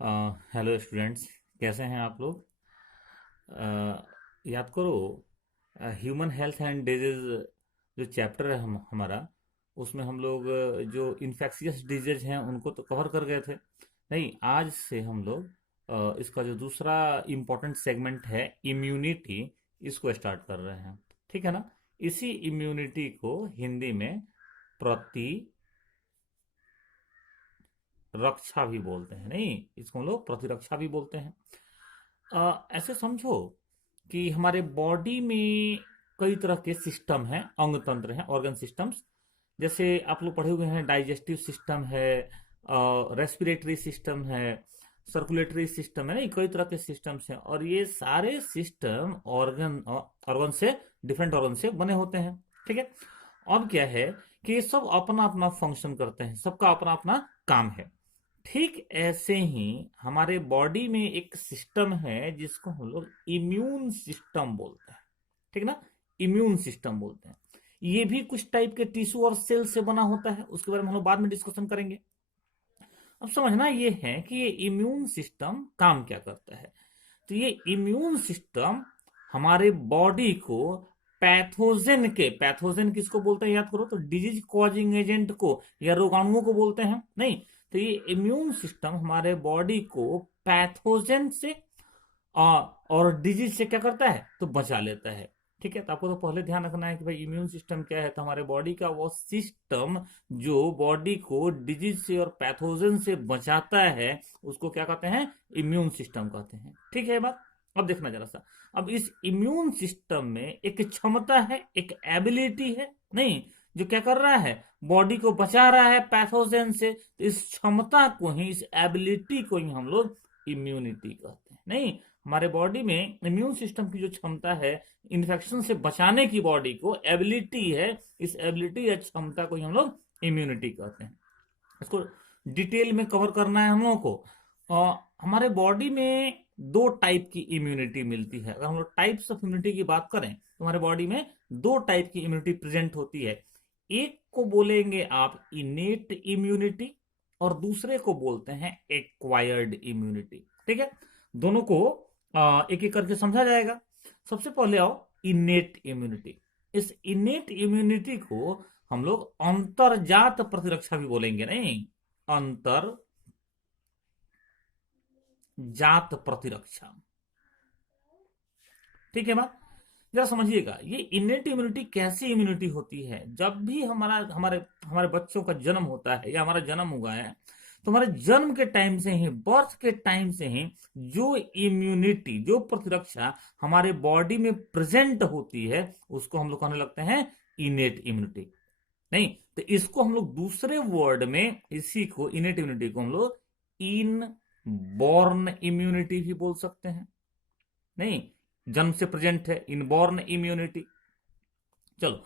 Hello students, कैसे हैं आप लोग। याद करो, ह्यूमन हेल्थ एंड डिजीज जो चैप्टर है हमारा, उसमें हम लोग जो इन्फेक्शियस डिजीज हैं उनको तो कवर कर गए थे। नहीं, आज से हम लोग इसका जो दूसरा इम्पोर्टेंट सेगमेंट है, इम्यूनिटी, इसको स्टार्ट कर रहे हैं। ठीक है ना। इसी इम्यूनिटी को हिंदी में प्रतिरक्षा भी बोलते हैं। नहीं, इसको हम लोग प्रतिरक्षा भी बोलते हैं। ऐसे समझो कि हमारे बॉडी में कई तरह के सिस्टम हैं, अंग तंत्र हैं, ऑर्गन सिस्टम्स। जैसे आप लोग पढ़े हुए हैं, डाइजेस्टिव सिस्टम है, रेस्पिरेटरी सिस्टम है, सर्कुलेटरी सिस्टम है। नहीं, कई तरह के सिस्टम्स हैं, और ये सारे सिस्टम ऑर्गन ऑर्गन से, डिफरेंट ऑर्गन से बने होते हैं। ठीक है। अब क्या है कि ये सब अपना अपना फंक्शन करते हैं, सबका अपना अपना काम है। ठीक ऐसे ही हमारे बॉडी में एक सिस्टम है जिसको हम लोग इम्यून सिस्टम बोलते हैं। ठीक ना। इम्यून सिस्टम बोलते हैं। ये भी कुछ टाइप के टिश्यू और सेल से बना होता है, उसके बारे में हम लोग बाद में डिस्कशन करेंगे। अब समझना ये है कि ये इम्यून सिस्टम काम क्या करता है। तो ये इम्यून सिस्टम हमारे बॉडी को पैथोजन किसको बोलते हैं याद करो, तो डिजीज कॉजिंग एजेंट को या रोगाणुओं को बोलते हैं। नहीं, तो ये इम्यून सिस्टम हमारे बॉडी को पैथोजन से और डिजीज से क्या करता है, तो बचा लेता है। ठीक है। तो आपको तो पहले ध्यान रखना है कि भाई इम्यून सिस्टम क्या है। तो हमारे बॉडी का वो सिस्टम जो बॉडी को डिजीज से और पैथोजन से बचाता है, उसको क्या कहते हैं, इम्यून सिस्टम कहते हैं। ठीक है बात। अब देखना जरा सा। अब इस इम्यून सिस्टम में एक क्षमता है, एक एबिलिटी है। नहीं, जो क्या कर रहा है, बॉडी को बचा रहा है पैथोजन से। तो इस क्षमता को ही, इस एबिलिटी को ही हम लोग इम्यूनिटी कहते हैं। नहीं, हमारे बॉडी में इम्यून सिस्टम की जो क्षमता है इन्फेक्शन से बचाने की, बॉडी को एबिलिटी है, इस एबिलिटी या क्षमता को ही हम लोग इम्यूनिटी कहते हैं। इसको डिटेल में कवर करना है हम लोगों को। हमारे बॉडी में दो टाइप की इम्यूनिटी मिलती है। अगर हम लोग टाइप्स ऑफ इम्यूनिटी की बात करें तो हमारे बॉडी में दो टाइप की इम्यूनिटी प्रेजेंट होती है। एक को बोलेंगे आप इनेट इम्यूनिटी, और दूसरे को बोलते हैं एक्वायर्ड इम्यूनिटी। ठीक है। दोनों को एक एक करके समझा जाएगा। सबसे पहले आओ इनेट इम्यूनिटी। इस इनेट इम्यूनिटी को हम लोग अंतरजात प्रतिरक्षा भी बोलेंगे। नहीं, अंतर जात प्रतिरक्षा। ठीक है बात। जरा समझिएगा, ये इनेट इम्यूनिटी कैसी इम्यूनिटी होती है। जब भी हमारा हमारे हमारे बच्चों का जन्म होता है या हमारा जन्म हुआ है, तो हमारे जन्म के टाइम से ही, बर्थ के टाइम से ही जो इम्यूनिटी, जो प्रतिरक्षा हमारे बॉडी में प्रेजेंट होती है, उसको हम लोग कहने लगते हैं इनेट इम्यूनिटी। नहीं, तो इसको हम लोग दूसरे वर्ड में, इसी को इनेट इम्यूनिटी को हम लोग इन बॉर्न इम्यूनिटी भी बोल सकते हैं। नहीं, जन्म से प्रेजेंट है, इनबॉर्न इम्यूनिटी। चलो,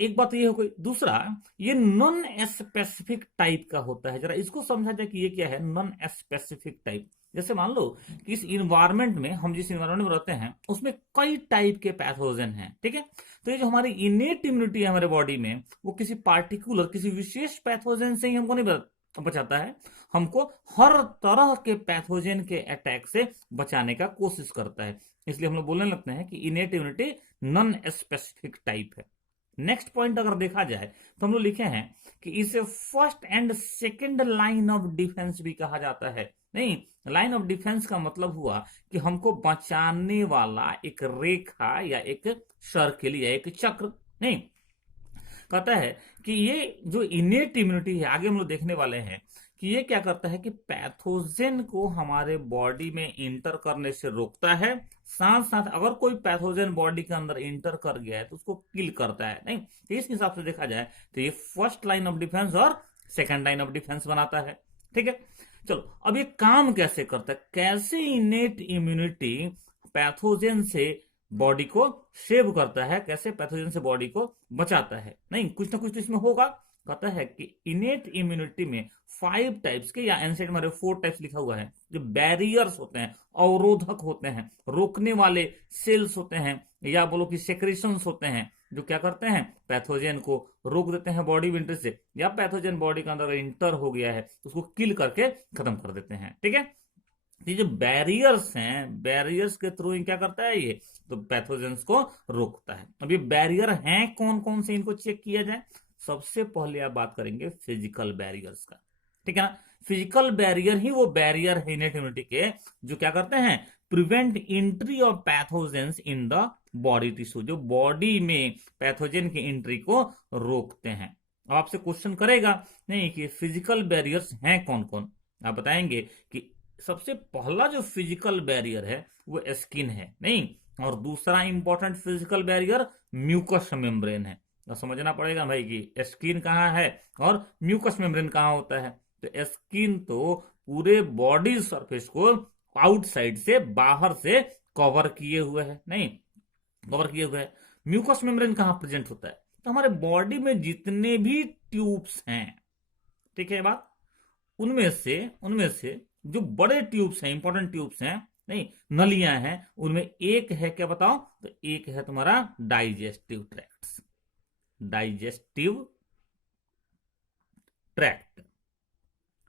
एक बात ये हो गई। दूसरा, ये नॉन स्पेसिफिक टाइप का होता है। जरा इसको समझा जाए कि ये क्या है, नॉन स्पेसिफिक टाइप। जैसे मान लो कि इस इन्वायरमेंट में, हम जिस इन्वायरमेंट में रहते हैं उसमें कई टाइप के पैथोजन हैं। ठीक है। तो ये जो हमारी इनेट इम्यूनिटी है हमारे बॉडी में, वो किसी पार्टिकुलर, किसी विशेष पैथोजन से ही हमको नहीं बचाता है, हमको हर तरह के पैथोजन के अटैक से बचाने का कोशिश करता है। इसलिए हम लोग बोलने लगते हैं कि innate immunity non specific type है। नेक्स्ट पॉइंट अगर देखा जाए तो हम लोग लिखे हैं कि इसे first and second line of defence भी कहा जाता है। नहीं, लाइन ऑफ डिफेंस का मतलब हुआ कि हमको बचाने वाला एक रेखा या एक सर्किल या एक चक्र। नहीं, कहता है कि ये जो इनेट इम्यूनिटी है, आगे हम लोग देखने वाले हैं कि ये क्या करता है कि पैथोजन को हमारे बॉडी में इंटर करने से रोकता है। साथ साथ अगर कोई पैथोजन बॉडी के अंदर इंटर कर गया है तो उसको किल करता है। नहीं, तो इस हिसाब से देखा जाए तो ये फर्स्ट लाइन ऑफ डिफेंस और सेकंड लाइन ऑफ डिफेंस बनाता है। ठीक है। चलो, अब ये काम कैसे करता है, कैसे इनेट इम्यूनिटी पैथोजन से बॉडी को सेव करता है, कैसे पैथोजन से बॉडी को बचाता है। नहीं, कुछ ना कुछ तो इसमें होगा। कहता है कि इनेट इम्यूनिटी में 5 टाइप्स के, या एनसेट में 4 टाइप्स लिखा हुआ है, जो बैरियर्स होते हैं, अवरोधक होते हैं, रोकने वाले सेल्स होते हैं, या बोलो कि सेक्रेशंस होते हैं, जो क्या करते हैं, पैथोजन को रोक देते हैं बॉडी में एंट्री से, या पैथोजन बॉडी के अंदर इंटर हो गया है तो उसको किल करके खत्म कर देते हैं। ठीक है, ये जो बैरियर्स हैं, बैरियर्स के थ्रू क्या करता है ये, तो पैथोजेंस को रोकता है। अब ये बैरियर हैं कौन कौन से, इनको चेक किया जाए। सबसे पहले आप बात करेंगे फिजिकल बैरियर्स का, ठीक है ना। फिजिकल बैरियर ही वो बैरियर है इनेट इम्यूनिटी के जो क्या करते हैं, prevent entry of pathogens in the body tissue, जो बॉडी में पैथोजन की एंट्री को रोकते हैं। अब आपसे क्वेश्चन करेगा नहीं कि फिजिकल बैरियर्स हैं कौन कौन, आप बताएंगे कि सबसे पहला जो फिजिकल बैरियर है वो स्किन है, नहीं, और दूसरा important physical barrier mucous membrane है। तो समझना पड़ेगा भाई कि स्किन कहाँ है और म्यूकस मेम्ब्रेन कहाँ होता है। तो स्किन तो पूरे बॉडी सरफेस को आउटसाइड से, बाहर से कवर किए हुए है, नहीं, कवर किए हुए है। म्यूकस मेम्ब्रेन कहाँ प्रेजेंट होता है, तो हमारे बॉडी में जितने भी ट्यूब्स हैं, ठीक है बात, उनमें से जो बड़े ट्यूब्स हैं, इंपॉर्टेंट ट्यूब्स हैं, नहीं, नलियां हैं, उनमें एक है क्या बताओ, तो एक है तुम्हारा डाइजेस्टिव ट्रैक्ट, डाइजेस्टिव ट्रैक्ट,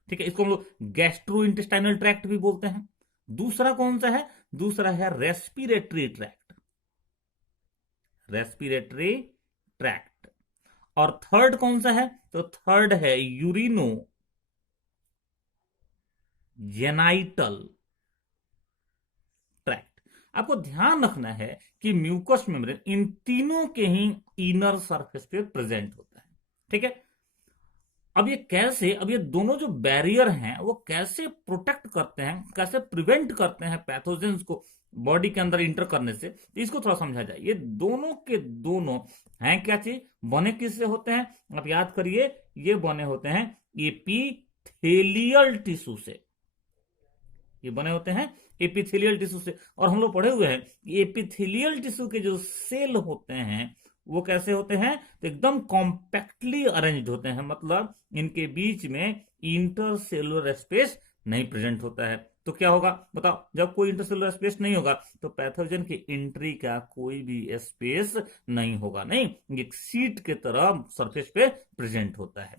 ठीक है, इसको हम लोग गैस्ट्रो इंटेस्टाइनल ट्रैक्ट भी बोलते हैं। दूसरा कौन सा है, दूसरा है रेस्पिरेटरी ट्रैक्ट, रेस्पिरेटरी ट्रैक्ट। और थर्ड कौन सा है, तो थर्ड है यूरिनो जेनाइटल ट्रैक्ट। आपको ध्यान रखना है कि म्यूकस मेम्ब्रेन इन तीनों के ही इनर सरफेस पे प्रेजेंट होता है, ठीक है। अब ये कैसे, अब ये दोनों जो बैरियर हैं वो कैसे प्रोटेक्ट करते हैं, कैसे प्रिवेंट करते हैं पैथोजेंस को बॉडी के अंदर इंटर करने से, इसको थोड़ा समझा जाए। ये दोनों के दोनों हैं क्या चीज, बने किससे होते हैं, आप याद करिए, ये बने होते हैं एपिथेलियल टिश्यू से, ये बने होते हैं एपिथेलियल टिश्यू से। और हम लोग पढ़े हुए हैं कि एपिथेलियल टिश्यू के जो सेल होते हैं वो कैसे होते हैं, तो एकदम कॉम्पैक्टली अरेंज्ड होते हैं, मतलब इनके बीच में इंटरसेलुलर स्पेस नहीं प्रेजेंट होता है। तो क्या होगा बताओ, जब कोई इंटरसेलुलर स्पेस नहीं होगा तो पैथोजन की एंट्री का कोई भी स्पेस नहीं होगा, नहीं, एक सीट के तरह सरफेस पे प्रेजेंट होता है।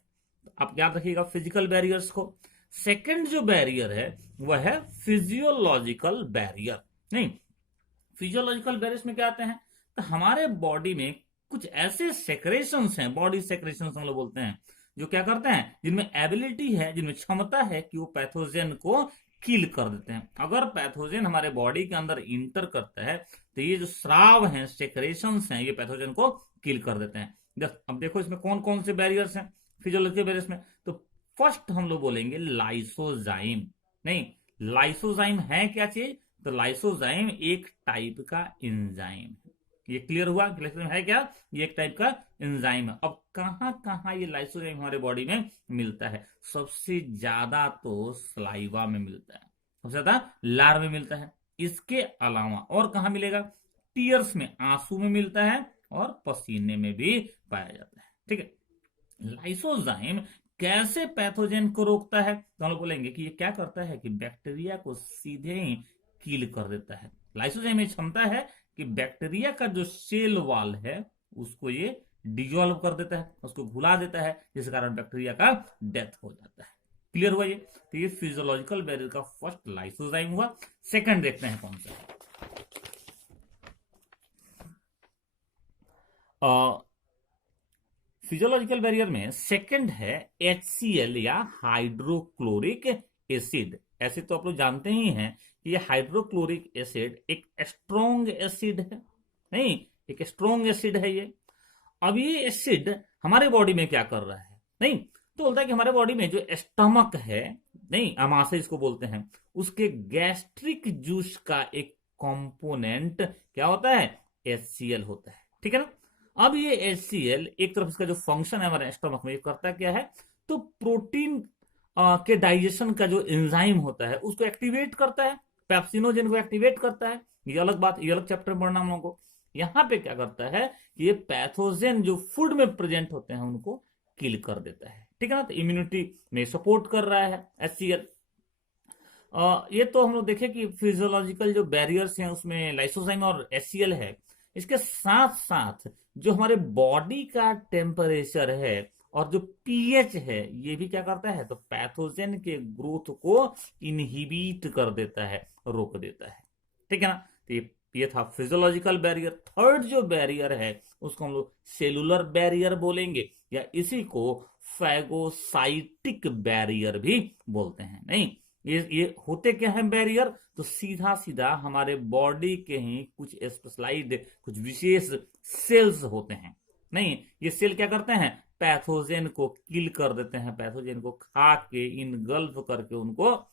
आप याद रखिएगा फिजिकल बैरियर्स को। सेकंड जो बैरियर है वह है फिजियोलॉजिकल बैरियर, नहीं, फिजियोलॉजिकल बैरियर्स में क्या आते हैं, तो हमारे बॉडी में कुछ ऐसे सेक्रेशंस हैं, बॉडी सेक्रेशंस हम लोग बोलते हैं, जो क्या करते हैं, जिनमें एबिलिटी है, जिनमें क्षमता है कि वो पैथोजन को किल कर देते हैं। अगर पैथोजन हमारे बॉडी के अंदर इंटर करता है तो ये जो स्राव हैं, सेक्रेशंस हैं, ये पैथोजन को किल कर देते हैं। अब देखो इसमें कौन कौन से बैरियर्स हैं फिजियोलॉजिकल बैरियर्स में, तो फर्स्ट हम लोग बोलेंगे लाइसोजाइम, नहीं, लाइसोजाइम है क्या चीज, तो लाइसोजाइम एक टाइप का एंजाइम है। ये क्लियर हुआ, लाइसोजाइम है क्या, ये एक टाइप का एंजाइम है। अब कहां कहां ये लाइसोजाइम हमारे बॉडी में मिलता है, सबसे ज्यादा तो सलाइवा में मिलता है, सबसे ज्यादा लार में मिलता है। इसके अलावा और कहां मिलेगा, टीयर्स में, आंसू में मिलता है, और पसीने में भी पाया जाता है, ठीक है। लाइसोजाइम कैसे पैथोजन को रोकता है, तो हम लोग बोलेंगे कि ये क्या करता है कि बैक्टीरिया को सीधे ही किल कर देता है। लाइसोजाइम में क्षमता है कि बैक्टीरिया का जो सेल वॉल है उसको ये डिजोल्व कर देता है, उसको घुला देता है, जिस कारण बैक्टीरिया का डेथ हो जाता है। क्लियर हुआ ये, तो ये फिजियोलॉजिकल बैरियर का फर्स्ट लाइसोजाइम हुआ। सेकंड देखते हैं कौन सा फिजियोलॉजिकल बैरियर में सेकंड है HCl या हाइड्रोक्लोरिक एसिड। ऐसे तो आप लोग जानते ही हैं कि ये हाइड्रोक्लोरिक एसिड एक स्ट्रॉन्ग एसिड है, नहीं, एक स्ट्रॉन्ग एसिड है ये। अब ये एसिड हमारे बॉडी में क्या कर रहा है, नहीं, तो बोलता है कि हमारे बॉडी में जो स्टमक है, नहीं, अमाशय इसको बोलते हैं, उसके गैस्ट्रिक जूस का एक कंपोनेंट क्या होता है, HCl होता है, ठीक है ना। अब ये HCl एक तरफ इसका जो फंक्शन है हमारे स्टमक में, ये करता क्या है, तो प्रोटीन के डाइजेशन का जो एंजाइम होता है उसको एक्टिवेट करता है, पेप्सिनोजेन को एक्टिवेट करता है। ये अलग बात, ये अलग चैप्टर पढ़ना हम लोगों को। यहाँ पे क्या करता है कि ये पैथोजेन जो फूड में प्रेजेंट होते हैं उनको किल कर देता है, ठीक है ना। तो इम्यूनिटी में सपोर्ट कर रहा है HCl। ये तो हम लोग देखे कि फिजियोलॉजिकल जो बैरियर्स हैं उसमें लाइसोजाइम और HCl है। इसके साथ साथ जो हमारे बॉडी का टेम्परेचर है और जो पीएच है, ये भी क्या करता है, तो पैथोजन के ग्रोथ को इनहिबिट कर देता है, रोक देता है। ठीक है ना। तो ये था फिजियोलॉजिकल बैरियर। थर्ड जो बैरियर है उसको हम लोग सेलुलर बैरियर बोलेंगे, या इसी को फैगोसाइटिक बैरियर भी बोलते हैं। नहीं, ये होते क्या है बैरियर, तो सीधा सीधा हमारे बॉडी के ही कुछ स्पेशलाइज्ड, कुछ विशेष सेल्स होते हैं। नहीं, ये सेल क्या करते हैं, पैथोजन को किल कर देते हैं, पैथोजन को खा के इनगल्फ करके उनको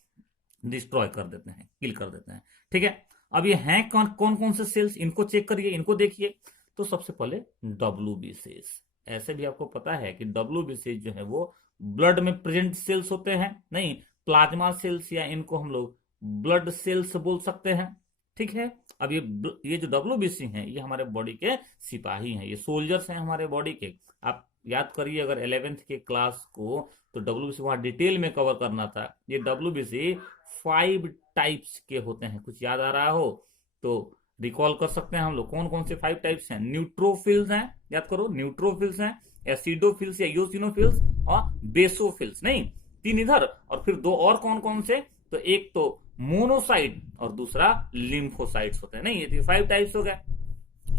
डिस्ट्रॉय कर देते हैं, किल कर देते हैं। ठीक है। अब ये हैं कौन कौन कौन से सेल्स, इनको चेक करिए, इनको देखिए। तो सबसे पहले WBCs। ऐसे भी आपको पता है कि WBCs जो है वो ब्लड में प्रेजेंट सेल्स होते हैं। नहीं, प्लाज्मा सेल्स, या इनको हम लोग ब्लड सेल्स बोल सकते हैं। ठीक है। अब ये जो WBC हैं ये हमारे बॉडी के सिपाही हैं, ये सोल्जर्स हैं हमारे बॉडी के। आप याद करिए अगर 11th के क्लास को, तो WBC वहां डिटेल में कवर करना था। ये WBC 5 टाइप्स के होते हैं, कुछ याद आ रहा हो तो रिकॉल कर सकते हैं हम लोग। कौन कौन से 5 टाइप्स हैं, न्यूट्रोफिल्स हैं, याद करो, न्यूट्रोफिल्स हैं, एसिडोफिल्स या यूसिनोफिल्स, और बेसोफिल्स। नहीं, 3 इधर, और फिर 2 और कौन कौन से, तो एक तो मोनोसाइट और दूसरा लिम्फोसाइट्स होते हैं। नहीं, ये 5 टाइप्स हो गए।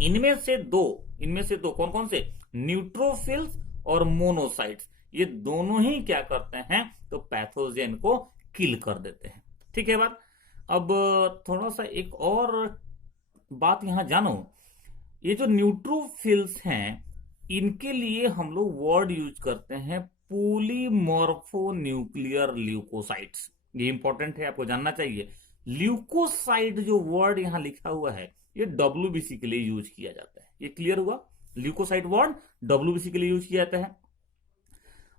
इनमें से दो कौन कौन से, न्यूट्रोफिल्स और मोनोसाइट्स, ये दोनों ही क्या करते हैं, तो पैथोजन को किल कर देते हैं। ठीक है बात। अब थोड़ा सा एक और बात यहां जानो, ये जो न्यूट्रोफिल्स हैं इनके लिए हम लोग वर्ड यूज करते हैं पॉलीमॉर्फोन्यूक्लियर ल्यूकोसाइट्स। ये इंपॉर्टेंट है, आपको जानना चाहिए। ल्यूकोसाइट जो वर्ड यहां लिखा हुआ है ये WBC के लिए यूज किया जाता है। ये क्लियर हुआ, ल्यूकोसाइट वर्ड WBC के लिए यूज किया जाता है।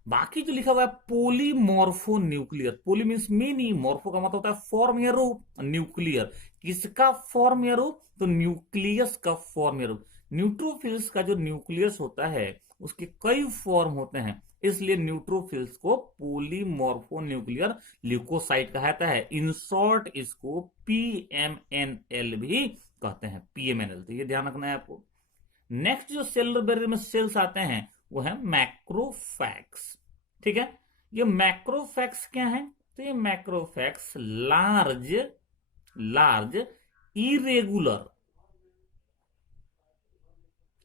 बाकी जो लिखा हुआ है पोलीमॉर्फो न्यूक्लियर, पोली मीन्स मेनी, मॉर्फो का मतलब होता है फॉर्म या रूप, न्यूक्लियर किसका फॉर्म या रूप, तो न्यूक्लियस का फॉर्म या रूप। न्यूट्रोफिल्स का जो न्यूक्लियस होता है उसके कई फॉर्म होते हैं, इसलिए न्यूट्रोफिल्स को पोलीमॉर्फो न्यूक्लियर ल्यूकोसाइट कहा जाता है। इन शॉर्ट इसको PMNL भी कहते हैं, PMNL। तो ये ध्यान रखना है आपको। नेक्स्ट जो सेलुलर बैरियर में सेल्स आते हैं वो है मैक्रोफैग्स। ठीक है। ये मैक्रोफैग्स क्या है, तो ये मैक्रोफैग्स लार्ज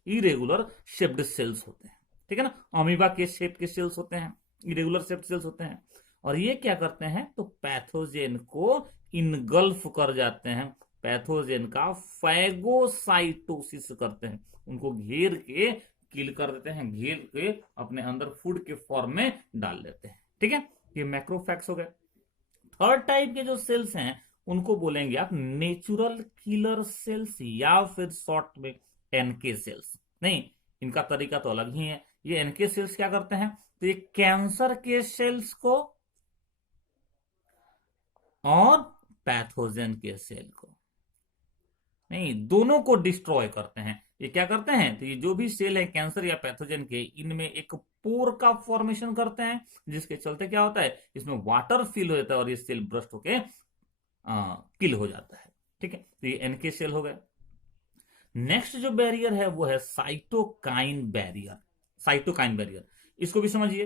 इरेगुलर शेप्ड सेल्स होते हैं। ठीक है ना, अमीबा के शेप के सेल्स होते हैं, इरेगुलर शेप्ड सेल्स होते हैं। और ये क्या करते हैं, तो पैथोजन को इनगल्फ कर जाते हैं, पैथोजन का फैगोसाइटोसिस करते हैं, उनको घेर के किल कर देते हैं, घेर के अपने अंदर फूड के फॉर्म में डाल देते हैं। ठीक है, ये मैक्रोफैग्स हो गए। थर्ड टाइप के जो सेल्स हैं उनको बोलेंगे आप नेचुरल किलर सेल्स, या फिर शॉर्ट में NK सेल्स। नहीं, इनका तरीका तो अलग ही है। ये NK सेल्स क्या करते हैं, तो ये कैंसर के सेल्स को और पैथोजन के सेल को, नहीं, दोनों को डिस्ट्रॉय करते हैं। ये क्या करते हैं, तो ये जो भी सेल है कैंसर या पैथोजन के, इनमें एक पोर का फॉर्मेशन करते हैं, जिसके चलते क्या होता है, इसमें वाटर फिल हो जाता है और ये सेल ब्रस्ट होके किल हो जाता है। ठीक है, तो ये NK सेल हो गए। नेक्स्ट जो बैरियर है वो है साइटोकाइन बैरियर। साइटोकाइन बैरियर, इसको भी समझिए।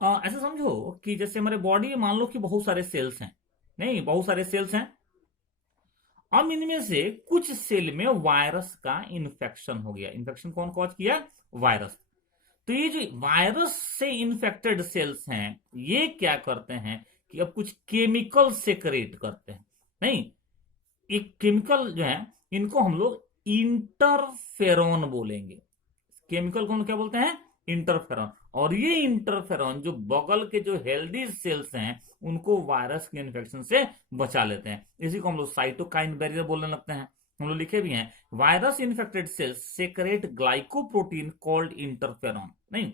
ऐसा समझो कि जैसे हमारे बॉडी में मान लो कि बहुत सारे सेल्स हैं, नहीं, बहुत सारे सेल्स हैं। अब इनमें से कुछ सेल में वायरस का इन्फेक्शन हो गया। इन्फेक्शन कौन कॉज किया, वायरस। तो ये जो वायरस से इन्फेक्टेड सेल्स हैं ये क्या करते हैं कि अब कुछ केमिकल सेक्रेट करते हैं। नहीं, एक केमिकल जो है इनको हम लोग इंटरफेरॉन बोलेंगे। केमिकल को हम क्या बोलते हैं, इंटरफेरॉन। और ये इंटरफेरॉन जो बगल के जो हेल्दी सेल्स हैं उनको वायरस के इन्फेक्शन से बचा लेते हैं। इसी को हम लोग साइटोकाइन बैरियर बोलने लगते हैं। हम लोग लिखे भी हैं, virus infected cells secrete glycoprotein called interferon. नहीं,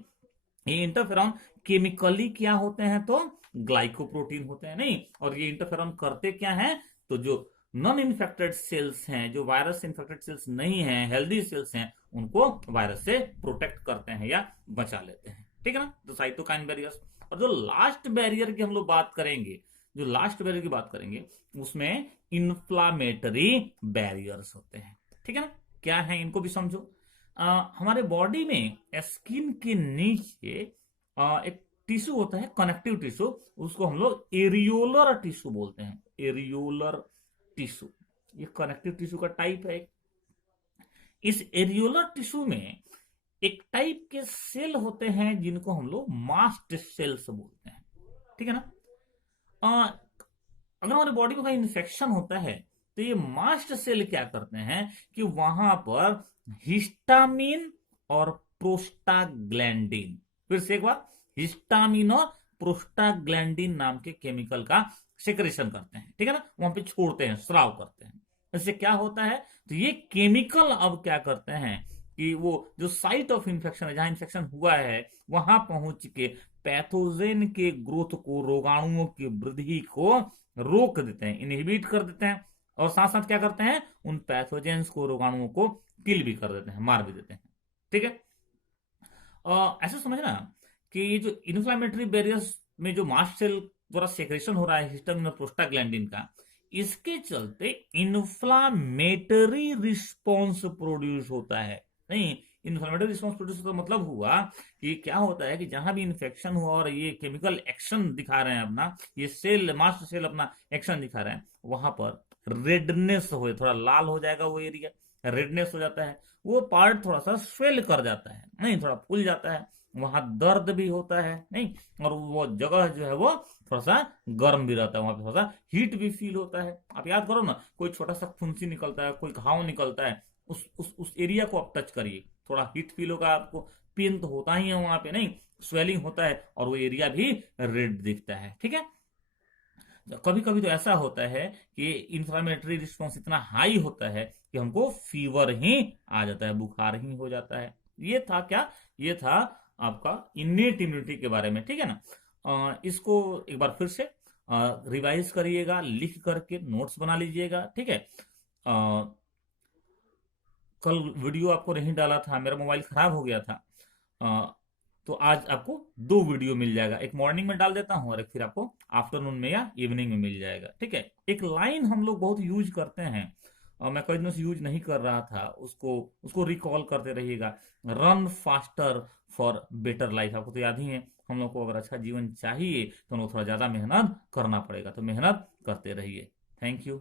ये इंटरफेरॉन केमिकली क्या होते हैं, तो ग्लाइकोप्रोटीन होते हैं। नहीं, और ये इंटरफेरॉन करते क्या है, तो जो नॉन इन्फेक्टेड सेल्स हैं, जो वायरस इन्फेक्टेड सेल्स नहीं हैं, हेल्दी सेल्स हैं, उनको वायरस से प्रोटेक्ट करते हैं या बचा लेते हैं। ठीक है ना, तो साइटोकाइन बैरियर्स। और जो लास्ट बैरियर की हम लोग बात करेंगे, जो लास्ट बैरियर की बात करेंगे उसमें इंफ्लामेटरी बैरियर्स होते हैं। ठीक है ना, क्या है इनको भी समझो। हमारे बॉडी में स्किन के नीचे एक टिश्यू होता है, कनेक्टिव टिश्यू, उसको हम लोग एरियोलर टिश्यू बोलते हैं। एरियोलर टिश्यू ये कनेक्टिव टिश्यू का टाइप है। इस एरियोलर टिश्यू में एक टाइप के सेल होते हैं जिनको हम लोग मास्ट सेल्स बोलते हैं, ठीक है ना। अगर हमारे बॉडी में कोई इन्फेक्शन होता है तो ये मास्ट सेल क्या करते हैं कि वहां पर हिस्टामिन और प्रोस्टाग्लैंडिन, फिर से एक बार, हिस्टामिन और प्रोस्टाग्लैंडिन नाम के केमिकल का सेक्रेशन करते हैं, ठीक है ना, वहां पे छोड़ते हैं, स्राव करते हैं। इससे क्या होता है, तो ये केमिकल अब क्या करते हैं कि वो जो साइट ऑफ इंफेक्शन है, जहां इंफेक्शन हुआ है, वहां पहुंच के पैथोजेन के ग्रोथ को, रोगाणुओं की वृद्धि को रोक देते हैं, इनहिबिट कर देते हैं, और साथ साथ क्या करते हैं, उन पैथोजेंस को, रोगाणुओं को किल भी कर देते हैं, मार भी देते हैं, ठीक है। ऐसा समझना कि ये जो इन्फ्लामेटरी बैरियर्स में जो मास्ट सेल द्वारा सेक्रेशन हो रहा है हिस्टामिन और प्रोस्टाग्लैंडिन का, इसके चलते इन्फ्लामेटरी रिस्पॉन्स प्रोड्यूस होता है। नहीं, इन्फ्लामेटरी रिस्पॉन्स प्रोड्यूस होता मतलब हुआ कि क्या होता है कि जहां भी इन्फेक्शन हुआ और ये केमिकल एक्शन दिखा रहे हैं अपना, ये सेल, मास्ट सेल अपना एक्शन दिखा रहे हैं, वहां पर रेडनेस हो, थोड़ा लाल हो जाएगा वो एरिया, रेडनेस हो जाता है, वो पार्ट थोड़ा सा स्वेल कर जाता है, नहीं थोड़ा फूल जाता है, वहां दर्द भी होता है, नहीं, और वो जगह जो है वो थोड़ा सा गर्म भी रहता है, वहां पे थोड़ा सा हीट भी फील होता है। आप याद करो ना, कोई छोटा सा फुंसी निकलता है, कोई घाव निकलता है, उस एरिया को आप टच करिए, थोड़ा हीट फील होगा आपको, पेन तो होता ही है वहां पे, नहीं, स्वेलिंग होता है, और वो एरिया भी रेड दिखता है, ठीक है। कभी कभी तो ऐसा होता है कि इंफ्लामेटरी रिस्पॉन्स इतना हाई होता है कि हमको फीवर ही आ जाता है, बुखार ही हो जाता है। ये था क्या, ये था आपका इन्नेट इम्यूनिटी के बारे में, ठीक है ना। इसको एक बार फिर से रिवाइज करिएगा, लिख करके नोट्स बना लीजिएगा, ठीक है। कल वीडियो आपको नहीं डाला था, मेरा मोबाइल खराब हो गया था, तो आज आपको 2 वीडियो मिल जाएगा, एक मॉर्निंग में डाल देता हूं और एक फिर आपको आफ्टरनून में या इवनिंग में मिल जाएगा, ठीक है। एक लाइन हम लोग बहुत यूज करते हैं और मैं कई दिनों से यूज नहीं कर रहा था, उसको उसको रिकॉल करते रहिएगा, run faster for better life. आपको तो याद ही है, हम लोग को अगर अच्छा जीवन चाहिए तो हम लोग थोड़ा ज्यादा मेहनत करना पड़ेगा, तो मेहनत करते रहिए। Thank you.